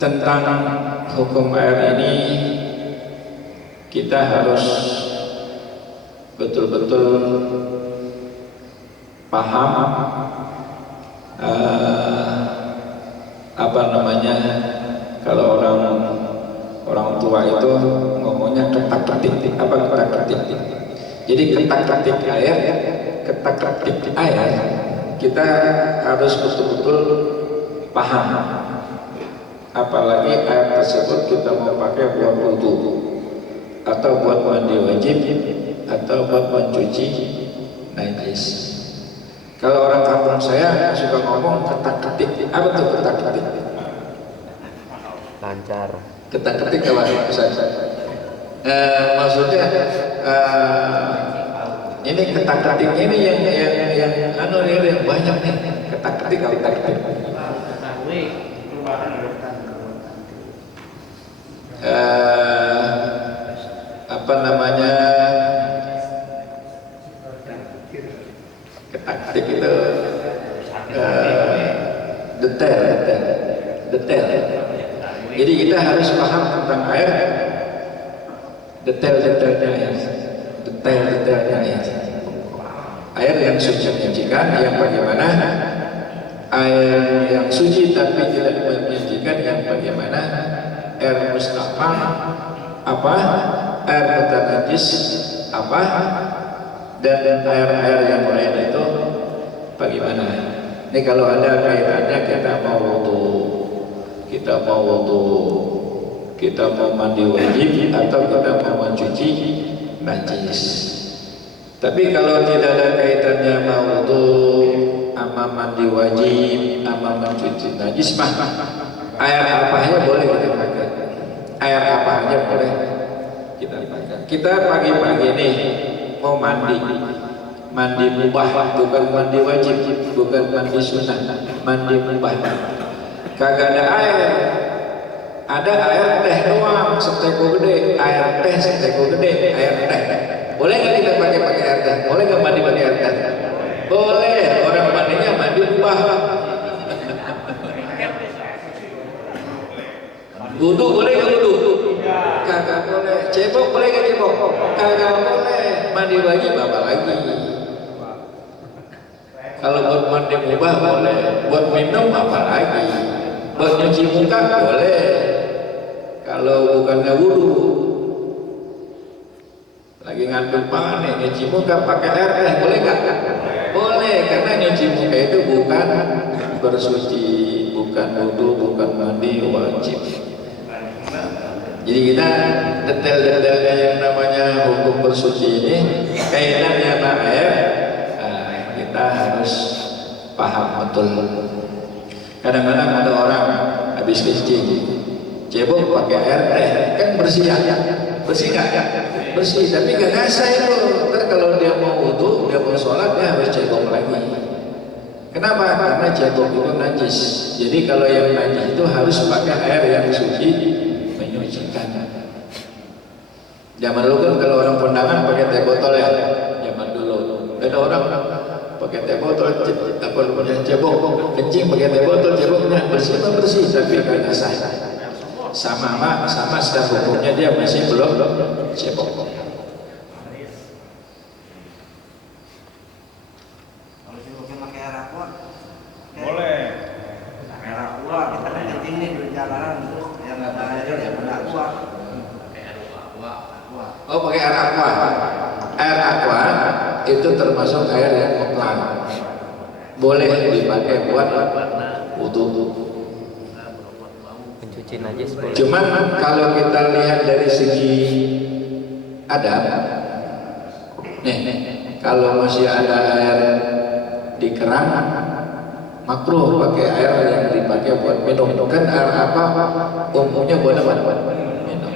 Tentang hukum air ini kita harus betul-betul paham apa namanya, kalau orang tua itu ngomongnya ketak-ketik. Apa ketak-ketik? Jadi ketak-ketik air kita harus betul-betul paham. Apalagi air tersebut kita mau pakai buat wudu, atau buat mandi wajib, atau buat mencuci najis. Kalau orang kampung saya suka ngomong ketak-ketik. Apa tuh ketak-ketik? Lancar. Ketak-ketik kalau maksudnya ini ketak-ketik ini yang banyak nih. Ketak-ketik kalau ketak-ketik. Apa namanya, ketak-ketik itu detail. Jadi kita harus paham tentang air, detail-detailnya ya. Air yang suci menyajikan yang bagaimana, air yang suci tapi tidak menyajikan yang bagaimana, air mustaqam apa, air mutanajis apa, dan air-air yang lain itu bagaimana. Ini kalau ada kaitannya kita mau wudu, kita mau mandi wajib, atau kita mau mencuci najis. Tapi kalau tidak ada kaitannya mau wudu, sama mandi wajib, sama mencuci najis, mah air apa aja boleh kita pakai. Air apa aja boleh kita pakai. Kita pagi-pagi nih mau mandi mubah, bukan mandi wajib, bukan mandi sunnah, mandi mubah. Kagak ada air, ada air teh doang seteko gede, air teh seteko gede, air teh. Boleh nggak kita pakai air teh? Boleh nggak mandi pakai air teh? Boleh. Orang mandinya mandi mubah. Wudu boleh nggak wudu? Kagak boleh. Cebok boleh nggak cebok? Kagak boleh. Mandi wajib apa lagi? Kalau buat mandi mubah boleh, buat minum apa lagi? Buat nyuci muka boleh. Kalau bukannya wudu, lagi ngantuk banget nih, nyuci muka pakai air teh boleh nggak? Boleh, karena nyuci muka itu bukan bersuci, bukan wudu, bukan mandi wajib. Jadi kita detail-detailnya yang namanya hukum bersuci ini kaitannya sama air, kita harus paham betul. Kadang-kadang ada orang habis kencing, cebok pakai air teh, kan bersih ya? Bersih nggak? Bersih, tapi nggak ngasah itu. Ntar kalau dia mau wudu, dia mau sholat, dia harus cebok lagi. Kenapa? Karena cebok itu najis. Jadi kalau yang najis itu harus pakai air yang suci menyucikan. Zaman dulu kan kalau orang kondangan pakai teh botol ya. Zaman dulu ada orang pakai teh botol, apa namanya, cebok, kencing pakai teh botol, ceboknya bersih tapi nggak sah. Sama secara hukumnya dia masih belum cebok. Boleh. Air aqua, kita kan kencing nih di jalanan terus yang nggak belajar ya pada aqua. Oh, pakai air aqua. Air aqua itu termasuk air yang mutlak. Boleh dipakai buat wudu. Mencuci najis boleh. Cuman kalau kita lihat dari segi adab, nih, kalau masih ada air di keran, makruh pakai air yang dipakai buat minum. Kan air apa umumnya buat apa? Minum.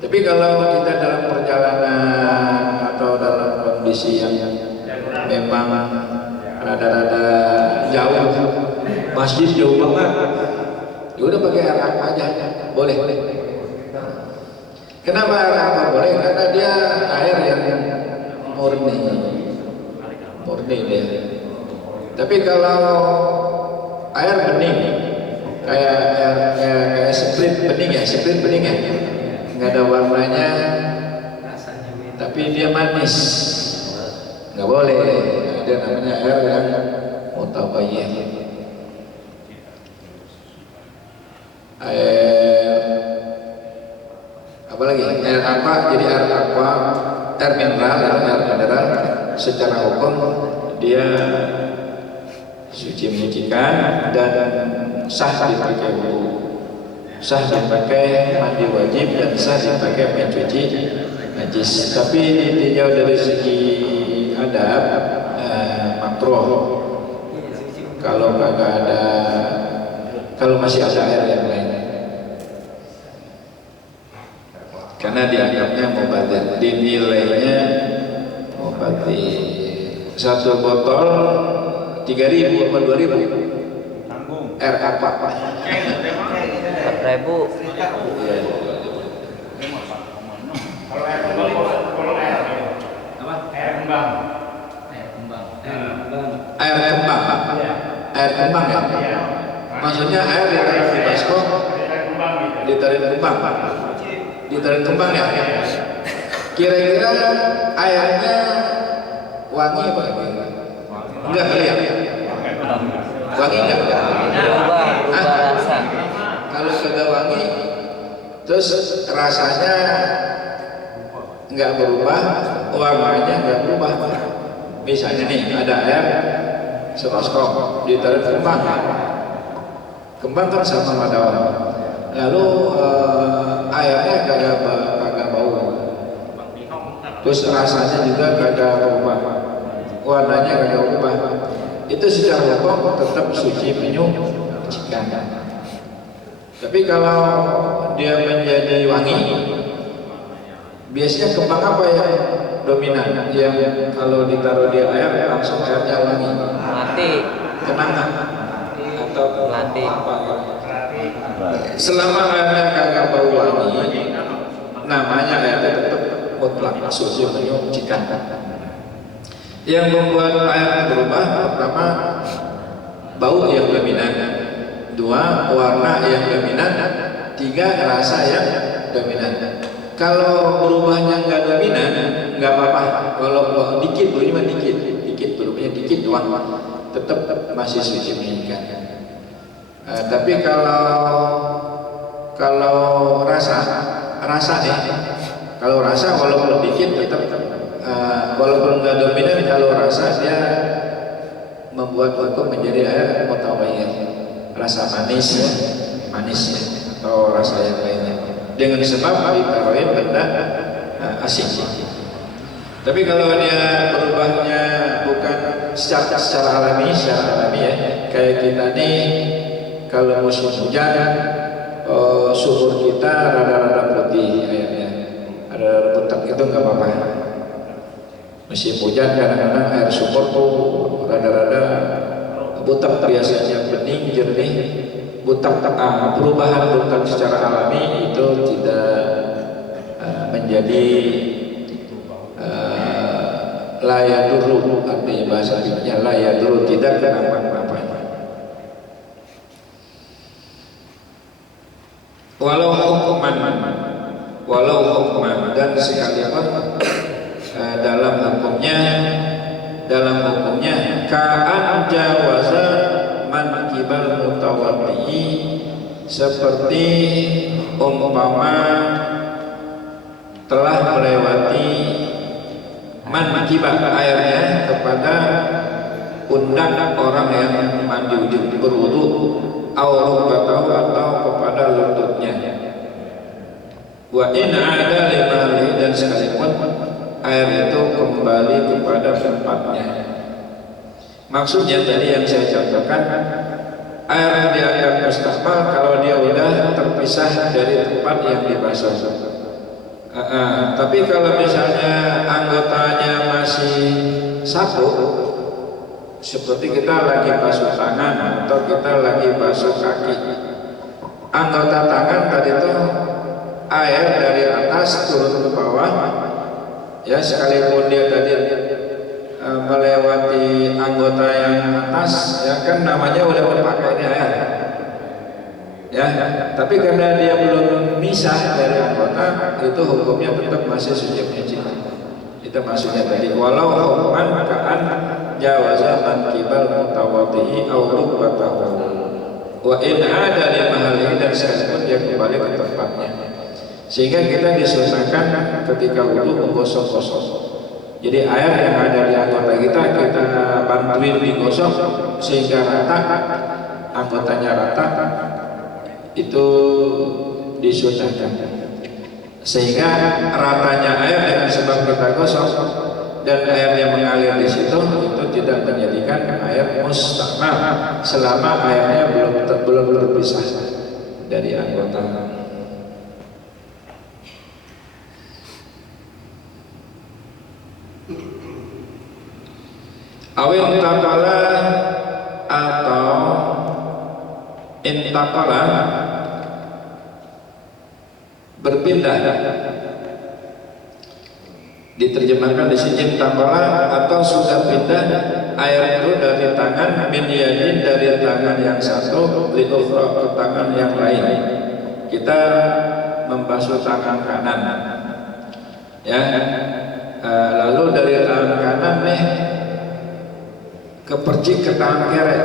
Tapi kalau kita dalam perjalanan atau dalam kondisi yang memang rada-rada jauh, masjid jauh banget, ya udah pakai air aqua aja, boleh. Kenapa air aqua boleh? Karena dia air yang murni dia. Tapi kalau air bening, kayak sprit bening ya, nggak ada warnanya, tapi dia manis, nggak boleh. Ada namanya air yang mutabayyin. Air apa lagi? Air apa? Jadi air aqua, air mineral secara hukum dia suci menyucikan dan sah dipakai wudu, sah dipakai mandi wajib, dan sah dipakai mencuci najis. Tapi ditinjau dari segi adab makruh kalau kagak ada, kalau masih ada air yang lain, karena dianggapnya mubazir, dinilainya mubazir. Satu botol 3.000 atau 2.000 tanggung air apa? 4.000. kalau air kembang kalau air apa air kembang Air kembang ya? Maksudnya air ditarik di baskom, ditarik kembang ya? Kira-kira airnya wangi apa? Enggak kali ya? Wangi enggak? Berubah rasa. Kalau sudah wangi, terus rasanya enggak berubah, warnanya enggak berubah. Misalnya nih ada air sebaskom ditarik kembang kan sama daun, lalu airnya kagak bau, terus rasanya juga kagak berubah, warnanya kagak berubah, itu secara hukum tetap suci menyucikan. Tapi kalau dia menjadi wangi, biasanya kembang apa yang dominan, yang kalau ditaruh di air langsung airnya wangi? Mati. Kenanga atau Mati. apa? Selama airnya kagak bau wangi, namanya airnya tetap mutlak suci menyucikan. Yang membuat air berubah, pertama bau yang dominan, dua warna yang dominan, tiga rasa yang dominan. Kalau berubahnya nggak dominan, nggak apa-apa. Kalau dikit, berubahnya dikit, berubahnya dikit doang, tetap masih suci menyucikan. Tapi kalau rasa nih, kalau rasa walaupun dikit tetap, walaupun nggak dominan, kalau rasa dia membuat hukum menjadi air mutabayyin, rasa manis atau rasa yang lainnya, dengan sebab ditaruhin benda asing. Tapi kalau dia berubahnya bukan secara alami ya, kayak kita nih kalau musim hujan, suhu kita rada-rada putih airnya, ada butek, itu nggak apa-apa. Musim hujan kadang-kadang air sumur tuh rada-rada butek, biasanya bening jernih. Butak, perubahan butak secara alami itu tidak menjadi layaduru, artinya bahasa Arabnya layaduru, tidak kenapa-napa. Walau hukuman dan sekalipun dalam hukumnya ka'an jawaza man kibal mutawaddi, seperti umpama telah melewati man kibal airnya kepada pundak orang yang mandi berwudu, atau kepada lututnya. Wa in ada limali, dan sekalipun air itu kembali kepada tempatnya. Maksudnya tadi yang saya contohkan, air dianggap mustahmal kalau dia udah terpisah dari tempat yang dibasuh. Tapi kalau misalnya anggotanya masih satu, seperti kita lagi basuh tangan atau kita lagi basuh kaki, anggota tangan tadi itu air dari atas turun ke bawah, ya sekalipun dia tadi melewati anggota yang atas ya kan namanya udah terpakai air ya, tapi karena dia belum misah dari anggota itu hukumnya tetap masih suci menyuci. Itu maksudnya tadi walau hukman ka'an jawaza man kibal mutawadhi'i aw rukbatahu wa in ada li mahalihi, dan sekalipun dia kembali ke tempatnya. Sehingga kita disunahkan ketika wudu menggosok-gosok. Jadi air yang ada di anggota kita bantuin digosok sehingga rata, anggotanya rata, itu disunahkan. Sehingga ratanya air dengan sebab kita gosok dan air yang mengalir di situ itu tidak menjadikan air mustakmal selama airnya belum terpisah dari anggota. Awin takala atau intakala berpindah, diterjemahkan di sini intakala atau sudah pindah air itu dari tangan min yadin, dari tangan yang satu li ukhra ke tangan yang lain. Kita membasuh tangan kanan ya, lalu dari tangan kanan nih kepercik ke tangan kiri.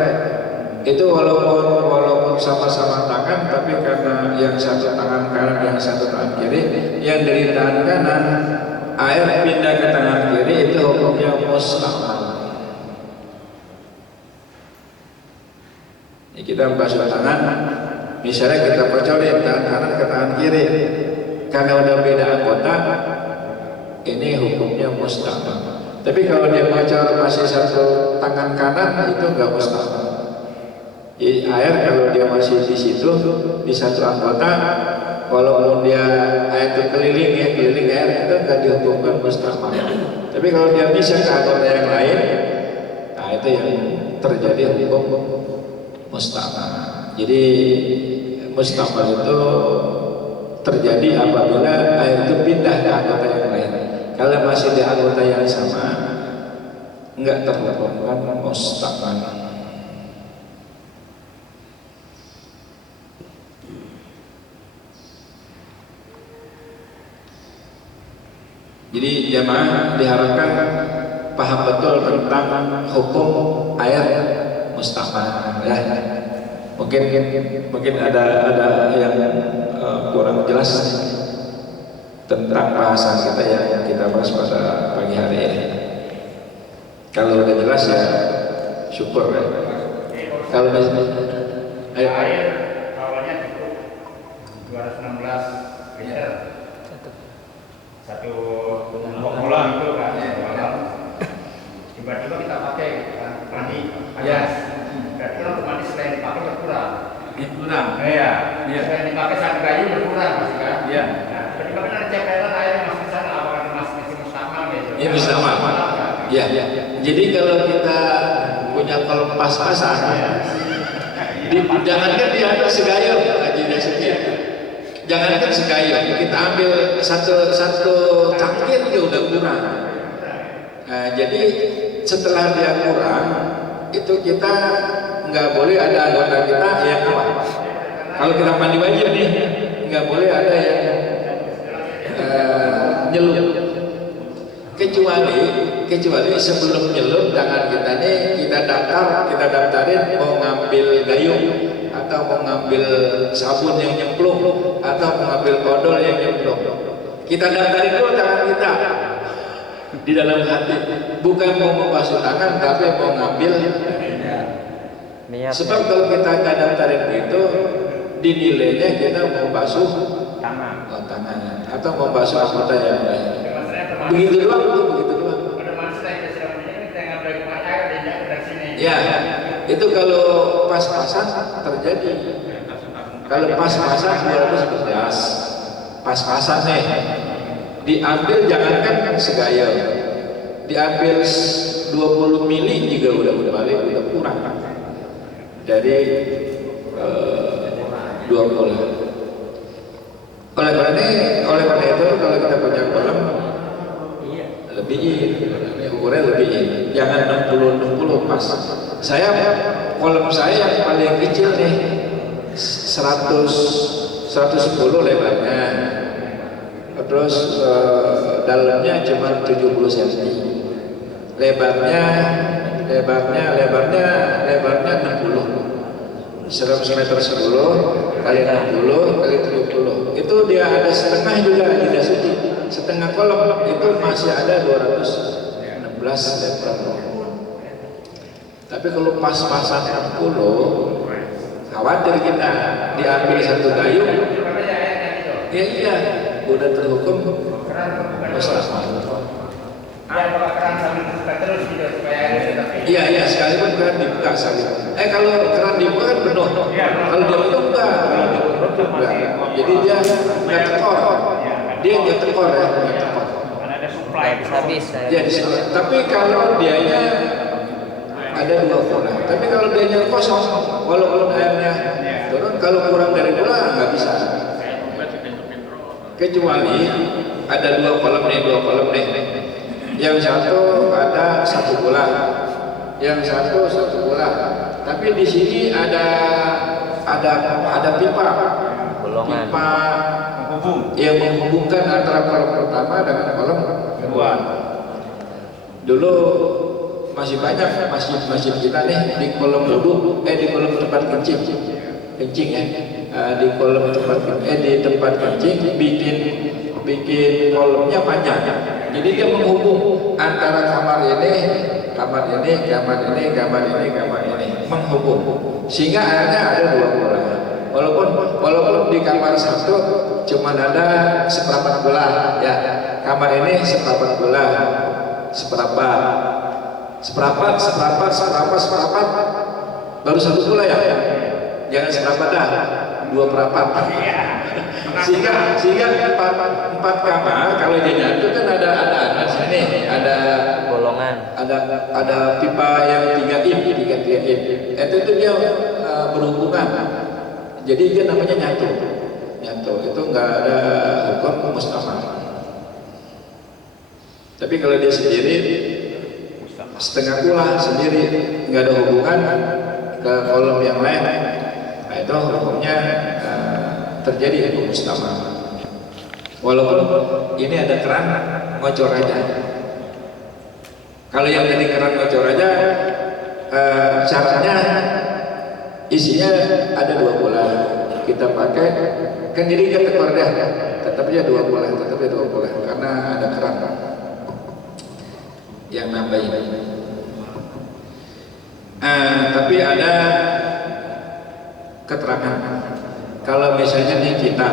Itu walaupun sama-sama tangan, tapi karena yang satu tangan kanan, yang satu tangan kiri, yang dari tangan kanan air pindah ke tangan kiri, itu hukumnya mustakmal. Ini kita membasuh tangan, misalnya kita percolin tangan kanan ke tangan kiri, karena udah beda anggota, ini hukumnya mustakmal. Tapi kalau dia bocor masih satu tangan kanan, itu enggak mustakmal. Jadi air kalau dia masih di situ di satu anggota, walaupun dia air itu keliling air itu enggak dihukumkan mustakmal. Tapi kalau dia bisa ke anggota yang lain, nah itu yang terjadi hukum mustakmal. Jadi mustakmal itu terjadi apabila air itu pindah ke anggota yang lain. Kalau masih di anggota yang sama, enggak terlakukan mustakmal. Jadi jamaah diharapkan paham betul tentang hukum air mustakmal ya. Mungkin ada yang kurang jelas tentang bahasan kita yang kita bahas pada pagi hari ini. Kalau udah jelas ya syukur ya. Kalau air awalnya cukup 216 liter satu bola itu kan, tiba-tiba kita pakai mandi panas, berarti kan mandi selain dipakai berkurang. Iya. Selain dipakai satu kayu berkurang masih kan? Iya. Tiba-tiba kan ada cairan air yang masuk ke sana, apakah masih mustakmal gitu? Iya mustakmal. Iya. Jadi kalau kita punya pas-pasan, jangankan dia ada segayung aja sedikit. Jangankan segayung, kita ambil satu cangkir itu udah kurang. Nah, jadi setelah dia kurang, itu kita nggak boleh ada anggota kita yang apa? Kalau kita mandi wajib nih, nggak boleh ada yang nyelup. Kecuali sebelum nyelup tangan kita nih kita daftarin mau ngambil gayung atau mau ngambil sabun yang nyemplung atau mau ngambil odol yang nyemplung. Kita daftarin dulu tangan kita di dalam hati, bukan mau membasuh tangan tapi mau ngambil. Sebab kalau kita nggak daftarin itu dinilainya kita mau basuh tangan atau mau basuh anggota yang lain. Begitu doang. Ya, itu kalau pas-pasan terjadi. Kalau pas-pasan 211, pas-pasan nih, diambil jangankan segayung, diambil 20 mili juga udah balik, udah kurang dari 20. Oleh karena itu kalau kita punya kolam lebihin, ukurnya lebihin, jangan 60 pas. Saya kolom saya yang paling kecil nih 110 lebarnya, terus dalamnya cuma 70 cm, lebarnya 60, 100 meter 10 kali 60 kali 70, itu dia ada setengah juga tidak suci, setengah kolom itu masih ada 216 lebar. Tapi kalau pas-pasan 60, khawatir kita diambil satu gayung, ya iya, udah terhukum mustahil. Iya, sekalipun keran dibuka sekalipun. Kalau keran dibuka kan penuh, kalau dia penuh enggak, jadi dia nggak tekor, dia nggak tekor ya, nggak tekor. Habis. Ya, tapi kalau dianya ada 2 bola. Tapi kalau dianya kosong, walaupun airnya turun, kalau kurang dari bola nggak bisa. Kecuali ada 2 kolam nih. Yang satu ada 1 bola, yang satu 1 bola. Tapi di sini ada pipa, Bolongan. pipa yang menghubungkan antara kolam pertama dengan kolam kedua. Dulu masih banyak masjid kita nih di kolam wudhu, di kolam tempat kencing ya, di kolam di tempat kencing bikin kolamnya panjang, jadi dia menghubung antara kamar ini, menghubung, sehingga airnya ada 2 bola. Walaupun di kamar satu cuma ada seperempat bola, ya, kamar ini seperempat bola, seperapat, baru 1 bola ya, jangan seperempat dah, 2/4. Sehingga 4 kamar kalau dia nyatu kan ada sini ada Bolongan. ada pipa yang 3 in, itu dia berhubungan, jadi dia namanya nyatu, itu nggak ada hukum mustahil. Tapi kalau dia sendiri setengah pula sendiri, nggak ada hubungan ke kolom yang lain, nah itu hukumnya terjadi hukum mustahil. Walaupun ini ada keran ngocor aja. Kalau yang jadi keran ngocor aja, syaratnya isinya ada 2 bola. Kita pakai, kan jadi kita tekor dah, tetapnya 2 bola, karena ada keran yang nambahin. Tapi ada keterangan, kalau misalnya nih kita